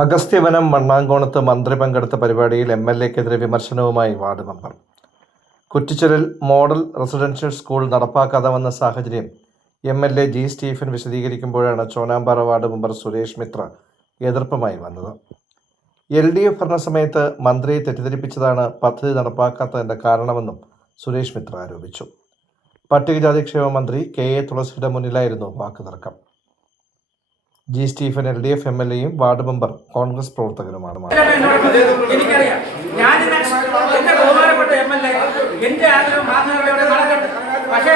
അഗസ്ത്യവനം മണ്ണാങ്കോണത്ത് മന്ത്രി പങ്കെടുത്ത പരിപാടിയിൽ എം.എൽ.എക്കെതിരെ വിമർശനവുമായി വാർഡ് മെമ്പർ. കുറ്റിച്ചലിൽ മോഡൽ റെസിഡൻഷ്യൽ സ്കൂൾ നടപ്പാക്കാതെ വന്ന സാഹചര്യം എം.എൽ.എ. ജി. സ്റ്റീഫൻ വിശദീകരിക്കുമ്പോഴാണ് ചോനാമ്പാറ വാർഡ് മെമ്പർ സുരേഷ് മിത്ര എതിർപ്പുമായി വന്നത്. LDF ഭരണസമയത്ത് മന്ത്രിയെ തെറ്റിദ്ധരിപ്പിച്ചതാണ് പദ്ധതി നടപ്പാക്കാത്തതിന്റെ കാരണമെന്നും സുരേഷ് മിത്ര ആരോപിച്ചു. പട്ടികജാതി ക്ഷേമ മന്ത്രി KA തുളസിയുടെ മുന്നിലായിരുന്നു വാക്കുതർക്കം. ജി. സ്റ്റീഫൻ LDF MLA-യും വാർഡ് മെമ്പർ കോൺഗ്രസ് പ്രവർത്തകരുമാണ്. എനിക്കറിയാം, എന്റെ ആഗ്രഹം മാധ്യമങ്ങളുടെ നടക്കട്ടെ. പക്ഷേ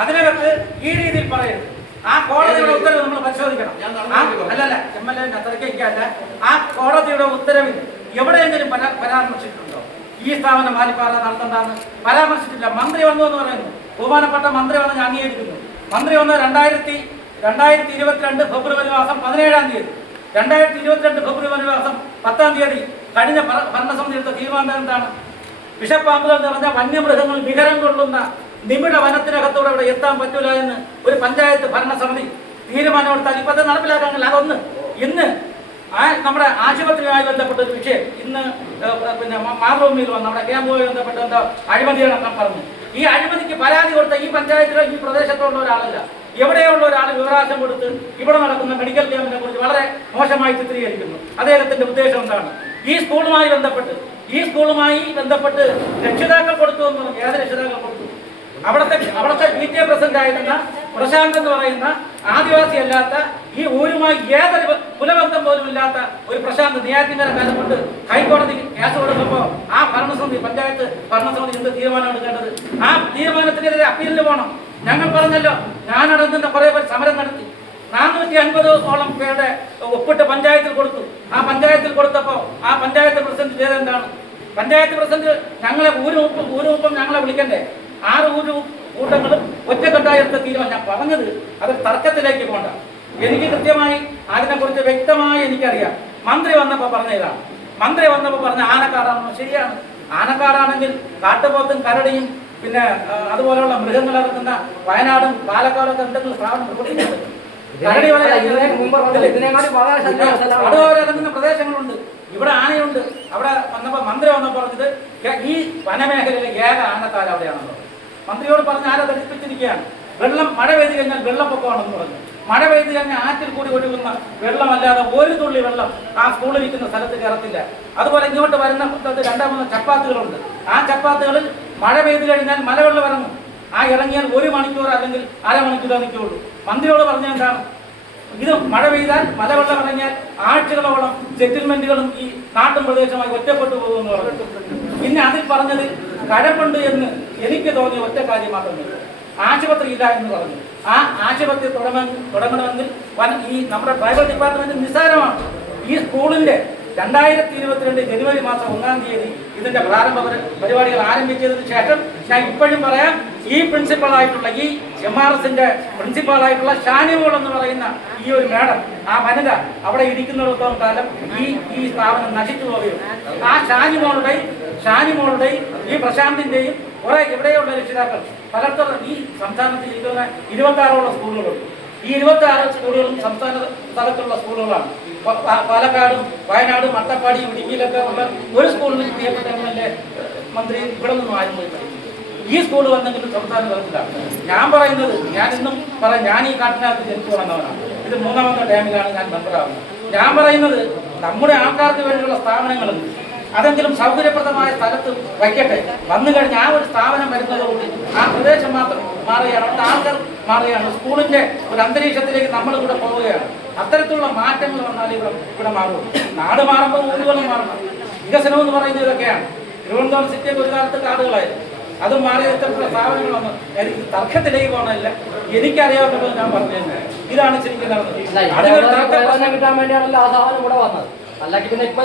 അതിനകത്ത് ഈ രീതിയിൽ പറയരുത്. ആ കോടതിയുടെ ഉത്തരവ് നമ്മൾ പരിശോധിക്കണം. അല്ലല്ല, MLA അത്രയ്ക്ക് ഇരിക്കല്ല. ആ കോടതിയുടെ ഉത്തരവിൽ എവിടെയെങ്കിലും പരാമർശിച്ചിട്ടുണ്ടോ ഈ സ്ഥാപനം മാലിപ്പാറ നടത്തണ്ടെന്ന്? പരാമർശിച്ചിട്ടില്ല. മന്ത്രി വന്നു എന്ന് പറയുന്നു. ബഹുമാനപ്പെട്ട മന്ത്രി വന്ന് ഞാൻ അംഗീകരിക്കുന്നു. മന്ത്രി വന്ന് 2022 ഫെബ്രുവരി മാസം 17-ാം തീയതി 2022 ഫെബ്രുവരി മാസം 10-ാം തീയതി കഴിഞ്ഞ ഭരണസമിതി എടുത്ത തീരുമാനം എന്താണ്? വിഷപ്പാമ്പുകൾ നിറഞ്ഞ വന്യമൃഗങ്ങൾ വിഹരം കൊള്ളുന്ന നിമിട വനത്തിനകത്തൂടെ അവിടെ എത്താൻ പറ്റൂല എന്ന് ഒരു പഞ്ചായത്ത് ഭരണസമിതി തീരുമാനമെടുത്താൽ ഇപ്പത്തെ നടപ്പിലാക്കാൻ അതൊന്ന് ഇന്ന് നമ്മുടെ ആശുപത്രിയുമായി ബന്ധപ്പെട്ട ഒരു വിഷയം ഇന്ന് മാതൃഭൂമിയിൽ വന്ന് നമ്മുടെ ക്യാമ്പുമായി ബന്ധപ്പെട്ട എന്താ അഴിമതിയാണെന്ന് പറഞ്ഞു. ഈ അഴിമതിക്ക് പരാതി കൊടുത്ത ഈ പഞ്ചായത്തിലെ ഈ പ്രദേശത്തുള്ള ഒരാളല്ല, എവിടെയുള്ള ഒരാൾ വിവരാശം കൊടുത്ത് ഇവിടെ നടക്കുന്ന മെഡിക്കൽ ക്യാമ്പിനെ കുറിച്ച് വളരെ മോശമായി ചിത്രീകരിക്കുന്നു. അദ്ദേഹത്തിന്റെ ഉദ്ദേശം എന്താണ്? ഈ സ്കൂളുമായി ബന്ധപ്പെട്ട് രക്ഷിതാക്കൾ കൊടുത്തു എന്ന് പറഞ്ഞു. ഏത് രക്ഷിതാക്കൾ കൊടുത്തു? അവിടുത്തെ PTA പ്രസിഡന്റ് ആയിരുന്ന പ്രശാന്ത് എന്ന് പറയുന്ന ആദിവാസി അല്ലാത്ത ഈ ഊരുമായി ഏതൊരു കുലബന്ധം പോലും ഇല്ലാത്ത ഒരു പ്രശാന്ത് നെയ്യാറ്റിൻകര കാലം കൊണ്ട് ഹൈക്കോടതി കേസ് കൊടുക്കുമ്പോൾ ആ പഞ്ചായത്ത് ഭരണസമിതി എന്ത് തീരുമാനം എടുക്കേണ്ടത്? ആ തീരുമാനത്തിനെതിരെ അപ്പീലിന് പോകണം. ഞങ്ങൾ പറഞ്ഞല്ലോ, ഞാനടങ്ങുന്ന കുറെ പേർ സമരം നടത്തി 450ഓളം പേരുടെ ഒപ്പിട്ട് പഞ്ചായത്തിൽ കൊടുത്തു. ആ പഞ്ചായത്തിൽ കൊടുത്തപ്പോൾ ആ പഞ്ചായത്ത് പ്രസിഡന്റ് ചെയ്തെന്താണ്? പഞ്ചായത്ത് പ്രസിഡന്റ് ഞങ്ങളെ ഊരുമുപ്പം ഞങ്ങളെ വിളിക്കണ്ടേ? 6 കൂട്ടങ്ങളും ഒറ്റക്കെട്ടായെടുത്ത തീരുമാനം. ഞാൻ പറഞ്ഞത് അത് തർക്കത്തിലേക്ക് പോകണ്ട. എനിക്ക് കൃത്യമായി അതിനെക്കുറിച്ച് വ്യക്തമായി എനിക്കറിയാം. മന്ത്രി വന്നപ്പോൾ പറഞ്ഞതാണ്. മന്ത്രി വന്നപ്പോൾ പറഞ്ഞ ആനക്കാടാണെന്ന് ശരിയാണ്. ആനക്കാടാണെങ്കിൽ കാട്ടുപോത്തും കരടിയും പിന്നെ അതുപോലെയുള്ള മൃഗങ്ങൾ ഇറക്കുന്ന വയനാടും പാലക്കാടൊക്കെ എന്തെങ്കിലും സ്ഥാപനം ഇറങ്ങുന്ന പ്രദേശങ്ങളുണ്ട്. ഇവിടെ ആനയുണ്ട്. അവിടെ വന്നപ്പോൾ മന്ത്രി വന്നപ്പോൾ പറഞ്ഞത് ഈ വനമേഖലയിലെ ഏക ആനക്കാല അവിടെയാണല്ലോ. മന്ത്രിയോട് പറഞ്ഞ് ആരെ ധരിപ്പിച്ചിരിക്കുകയാണ്. മഴ പെയ്തു കഴിഞ്ഞാൽ വെള്ളപ്പൊക്കമാണെന്ന് പറഞ്ഞു. മഴ പെയ്തു കഴിഞ്ഞാൽ ആറ്റിൽ കൂടി ഒഴുകുന്ന വെള്ളമല്ലാതെ ഒരു തുള്ളി വെള്ളം ആ സ്കൂളിരിക്കുന്ന സ്ഥലത്ത് കയറത്തില്ല. അതുപോലെ ഇങ്ങോട്ട് വരുന്ന 2-3 ചപ്പാത്തുകളുണ്ട്. ആ ചപ്പാത്തുകളിൽ മഴ പെയ്തു കഴിഞ്ഞാൽ മലവെള്ളം ഇറങ്ങും. ആ ഇറങ്ങിയാൽ 1 മണിക്കൂർ അല്ലെങ്കിൽ അരമണിക്കൂർ നിൽക്കുകയുള്ളൂ. മന്ത്രിയോട് പറഞ്ഞ എന്താണ്? ഇത് മഴ പെയ്താൽ മലവെള്ളം ഇറങ്ങിയാൽ ആഴ്ചകളോളം സെറ്റിൽമെന്റുകളും ഈ നാട്ടും പ്രദേശമായി ഒറ്റപ്പെട്ടു പോകുമെന്ന് പറഞ്ഞു. പിന്നെ അതിൽ പറഞ്ഞത് കഴപ്പുണ്ട് എന്ന് എനിക്ക് തോന്നിയ ഒറ്റ കാര്യം മാത്രമേ, ആശുപത്രി ഇല്ല എന്ന് പറഞ്ഞു. ആ ആശുപത്രി തുടങ്ങണമെങ്കിൽ ഈ നമ്മുടെ ട്രൈബൽ ഡിപ്പാർട്ട്മെന്റ് നിസ്സാരമാണ്. ഈ സ്കൂളിന്റെ 2022 ജനുവരി മാസം 1-ാം തീയതി ഇതിന്റെ പ്രാരംഭ പരിപാടികൾ ആരംഭിച്ചതിന് ശേഷം ഞാൻ ഇപ്പോഴും പറയാം, ഈ പ്രിൻസിപ്പളായിട്ടുള്ള ഈ MRSന്റെ പ്രിൻസിപ്പാളായിട്ടുള്ള ഷാനിമോൾ എന്ന് പറയുന്ന ഈ ഒരു മേഡം, ആ വനിത അവിടെ ഇരിക്കുന്നിടത്തോളം കാലം ഈ സ്ഥാപനം നശിച്ചു പോവുകയും ആ ഷാനിമോളുടെയും ഈ പ്രശാന്തിന്റെയും കുറെ ഇവിടെയുള്ള രക്ഷിതാക്കൾ പലർക്കും ഈ സംസ്ഥാനത്ത് ഇരിക്കുന്ന 26ഓളം സ്കൂളുകളുണ്ട്. ഈ 26 സ്കൂളുകളും സംസ്ഥാന തലത്തിലുള്ള സ്കൂളുകളാണ്. പാലക്കാടും വയനാടും അട്ടപ്പാടിയും ഇടുക്കിയിലൊക്കെ ഉള്ള ഒരു സ്കൂളിൽ പ്രിയപ്പെട്ട MLA മന്ത്രി ഇവിടെ നിന്നും ആരും പോയി. ഈ സ്കൂൾ വന്നെങ്കിലും സംസ്ഥാന തലത്തിലാണ്. ഞാൻ പറയുന്നത്, ഞാൻ ഇന്നും പറയാം, ഞാൻ ഈ കാട്ടിനകത്ത് ജനിച്ചു വന്നവനാണ്. ഇത് 3-ാമത്തെ ടൈമിലാണ് ഞാൻ മെമ്പറാവുന്നത്. ഞാൻ പറയുന്നത്, നമ്മുടെ ആൾക്കാർക്ക് വേണ്ടിയുള്ള സ്ഥാപനങ്ങളുണ്ട്, അതെങ്കിലും സൗകര്യപ്രദമായ സ്ഥലത്ത് വയ്ക്കട്ടെ. വന്നു കഴിഞ്ഞ് ആ ഒരു സ്ഥാപനം വരുന്നതോടുകൂടി ആ പ്രദേശം മാത്രം മാറുകയാണ്, അവിടെ ആൾക്കാർ മാറുകയാണ്, സ്കൂളിന്റെ ഒരു അന്തരീക്ഷത്തിലേക്ക് നമ്മൾ ഇവിടെ പോവുകയാണ്. അത്തരത്തിലുള്ള മാറ്റങ്ങൾ വന്നാൽ ഇവിടെ മാറും. നാട് മാറുമ്പോൾ ഊരുകളും മാറണം. വികസനം എന്ന് പറയുന്നത് ഇതൊക്കെയാണ്. തിരുവനന്തപുരം സിറ്റിയൊക്കെ ഒരു കാലത്ത് കാടുകളായിരുന്നു. അതും മാറി ഇത്തരത്തിലുള്ള സ്ഥാപനങ്ങൾ വന്നു. എനിക്ക് തർക്കത്തിലേക്ക് പോകണമില്ല, എനിക്കറിയാവുന്നത് ഞാൻ പറഞ്ഞു തന്നെ. ഇതാണ് ശരിക്കും നടന്നത്. കിട്ടാൻ വേണ്ടിയാണല്ലോ ആ സാധനം ഇവിടെ വന്നത്. അല്ലെങ്കിൽ പിന്നെ ഇപ്പൊ